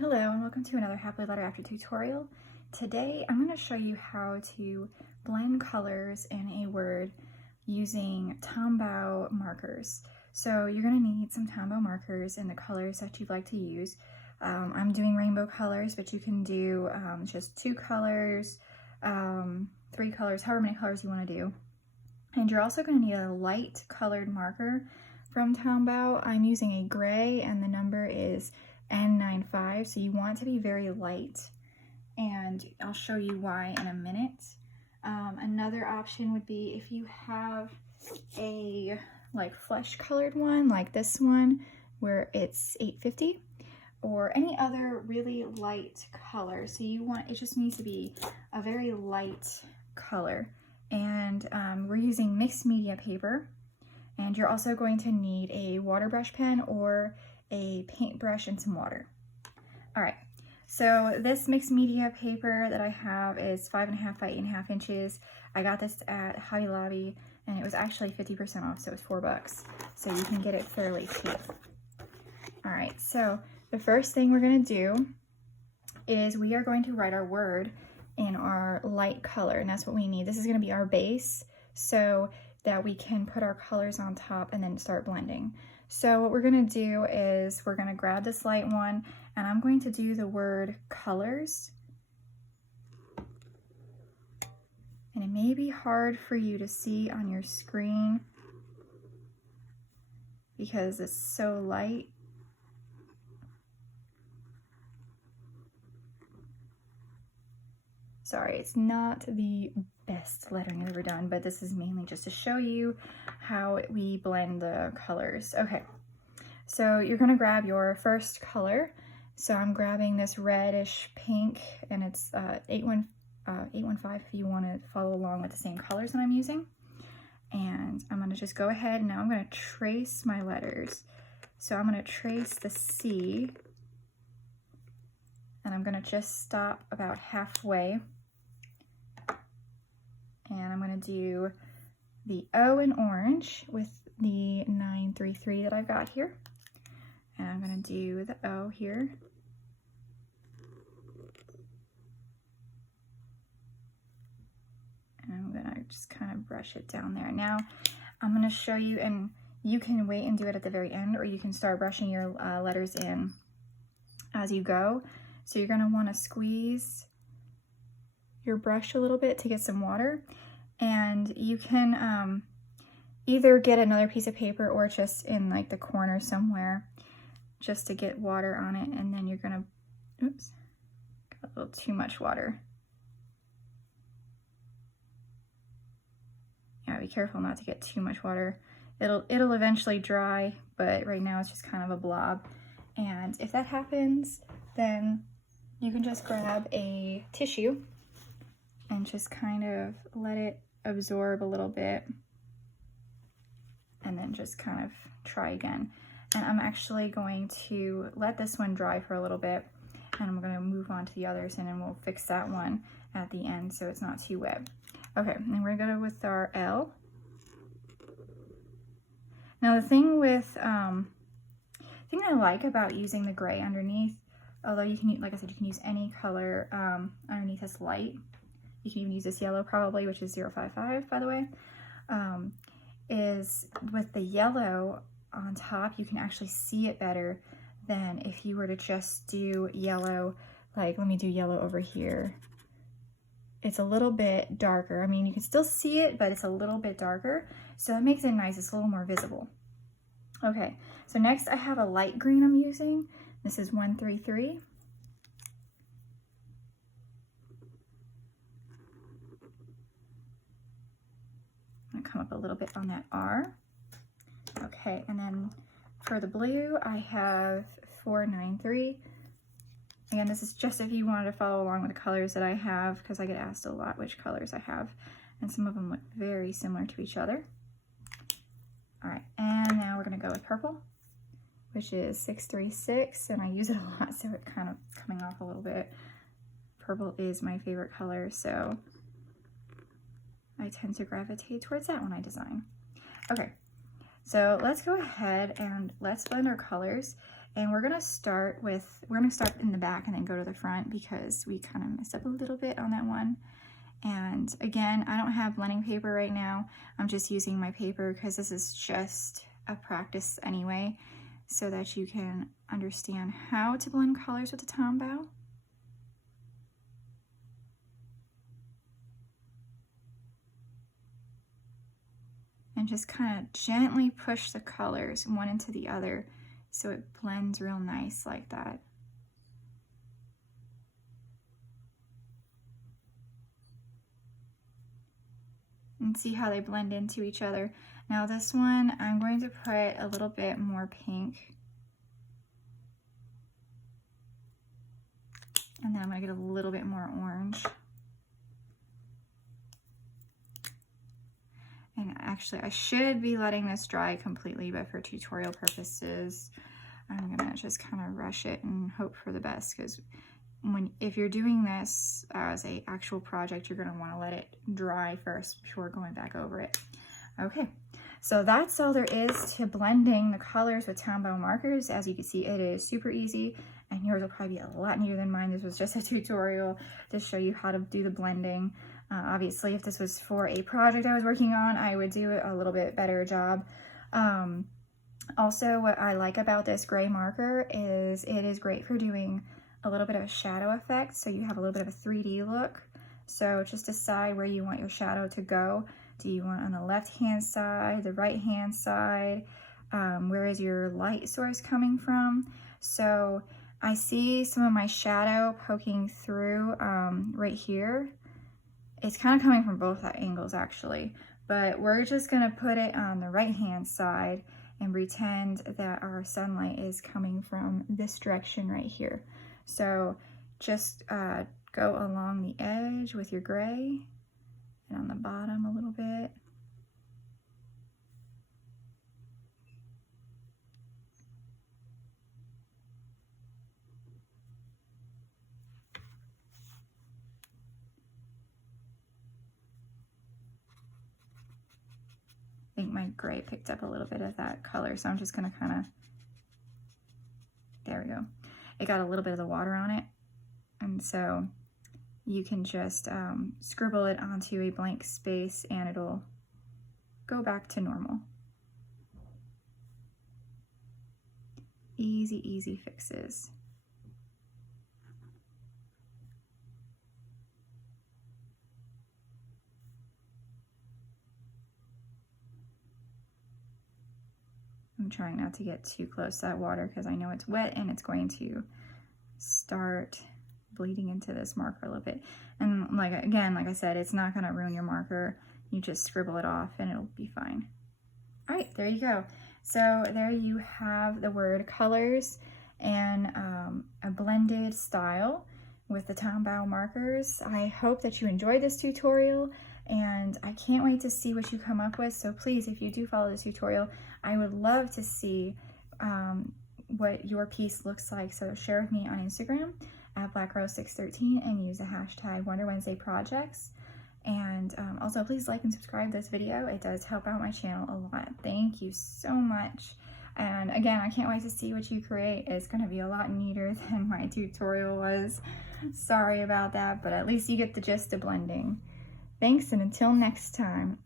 Hello and welcome to another Happily Letter After tutorial. Today I'm going to show you how to blend colors in a word using Tombow markers. So you're going to need some Tombow markers in the colors that you'd like to use. I'm doing rainbow colors, but you can do just 2 colors, 3 colors, however many colors you want to do. And you're also going to need a light colored marker from Tombow. I'm using a gray and the number is N95, so you want to be very light, and I'll show you why in a minute. Another option would be if you have a flesh colored one like this one where it's 850, or any other really light color. So it just needs to be a very light color, and we're using mixed media paper, and you're also going to need a water brush pen or a paintbrush and some water. All right, so this mixed media paper that I have is 5.5 by 8.5 inches. I got this at Hobby Lobby and it was actually 50% off, so it was $4. So you can get it fairly cheap. All right, so the first thing we're gonna do is we are going to write our word in our light color, and that's what we need. This is gonna be our base so that we can put our colors on top and then start blending. So what we're gonna do is we're gonna grab this light one, and I'm going to do the word colors. And it may be hard for you to see on your screen because it's so light. Sorry, it's not the best lettering I've ever done, but this is mainly just to show you how we blend the colors. Okay, so you're gonna grab your first color. So I'm grabbing this reddish pink, and it's 815 if you want to follow along with the same colors that I'm using. And I'm gonna just go ahead, now I'm gonna trace my letters. So I'm gonna trace the C, and I'm gonna just stop about halfway. And I'm going to do the O in orange with the 933 that I've got here. And I'm going to do the O here. And I'm going to just kind of brush it down there. Now I'm going to show you, and you can wait and do it at the very end, or you can start brushing your letters in as you go. So you're going to want to squeeze your brush a little bit to get some water, and you can either get another piece of paper or just in like the corner somewhere just to get water on it, and then you're gonna, oops, got a little too much water. Yeah, be careful not to get too much water. It'll eventually dry, but right now it's just kind of a blob. And if that happens, then you can just grab a tissue and just kind of let it absorb a little bit, and then just kind of try again. And I'm actually going to let this one dry for a little bit, and I'm going to move on to the others, and then we'll fix that one at the end so it's not too wet. Okay, and we're going to go with our L. Now the thing I like about using the gray underneath, although you can, like I said, you can use any color underneath this light. You can even use this yellow probably, which is 055, by the way, is with the yellow on top, you can actually see it better than if you were to just do yellow. Like, let me do yellow over here. It's a little bit darker. I mean, you can still see it, but it's a little bit darker. So that makes it nice. It's a little more visible. Okay, so next I have a light green I'm using. This is 133. Come up a little bit on that R. Okay, and then for the blue, I have 493. Again, this is just if you wanted to follow along with the colors that I have, because I get asked a lot which colors I have, and some of them look very similar to each other. All right, and now we're gonna go with purple, which is 636, and I use it a lot, so it's kind of coming off a little bit. Purple is my favorite color, so I tend to gravitate towards that when I design. Okay, so let's go ahead and let's blend our colors. And we're gonna start in the back and then go to the front because we kind of messed up a little bit on that one. And again, I don't have blending paper right now. I'm just using my paper because this is just a practice anyway, so that you can understand how to blend colors with the Tombow. And just kind of gently push the colors one into the other so it blends real nice like that. And see how they blend into each other. Now this one, I'm going to put a little bit more pink. And then I'm gonna get a little bit more orange. And actually, I should be letting this dry completely, but for tutorial purposes, I'm gonna just kind of rush it and hope for the best, because if you're doing this as an actual project, you're gonna wanna let it dry first before going back over it. Okay, so that's all there is to blending the colors with Tombow markers. As you can see, it is super easy, and yours will probably be a lot neater than mine. This was just a tutorial to show you how to do the blending. Obviously, if this was for a project I was working on, I would do a little bit better job. Also, what I like about this gray marker is it is great for doing a little bit of a shadow effect, so you have a little bit of a 3D look. So just decide where you want your shadow to go. Do you want on the left-hand side, the right-hand side? Where is your light source coming from? So I see some of my shadow poking through right here. It's kind of coming from both angles actually, but we're just gonna put it on the right-hand side and pretend that our sunlight is coming from this direction right here. So just go along the edge with your gray and on the bottom a little bit. I think my gray picked up a little bit of that color, so I'm just gonna kind of, there we go. It got a little bit of the water on it, and so you can just scribble it onto a blank space and it'll go back to normal. Easy, easy fixes. I'm trying not to get too close to that water because I know it's wet and it's going to start bleeding into this marker a little bit. And like I said, it's not going to ruin your marker. You just scribble it off and it'll be fine. All right, there you go. So there you have the word colors and a blended style with the Tombow markers. I hope that you enjoyed this tutorial, and I can't wait to see what you come up with. So please, if you do follow this tutorial, I would love to see what your piece looks like. So share with me on Instagram at blackrose613 and use the hashtag WonderWednesdayProjects. And also please like and subscribe this video. It does help out my channel a lot. Thank you so much. And again, I can't wait to see what you create. It's going to be a lot neater than my tutorial was. Sorry about that, but at least you get the gist of blending. Thanks, and until next time.